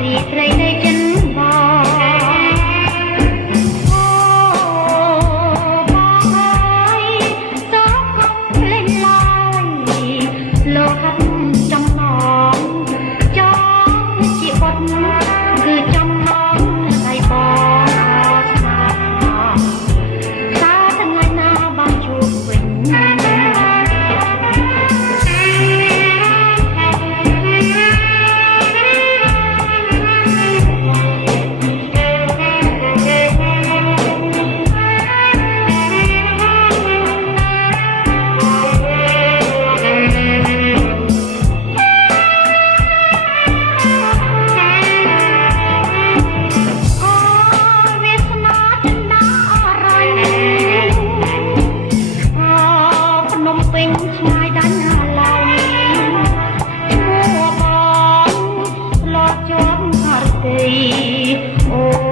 រីត្រីនៃចិនបងអូបងអើយសូមកុំភ្លេចឡើយលោកហាត់ចំណងចង់ជាបុត្រគឺចំណងឲ្យបងស្នាតើថ្ងៃណាបានជួបវិញ ឆ្ងាយដាច់ណាស់ឡើយឈ្មោះបងឆ្លត់ជាប់ហឫទ័យអូ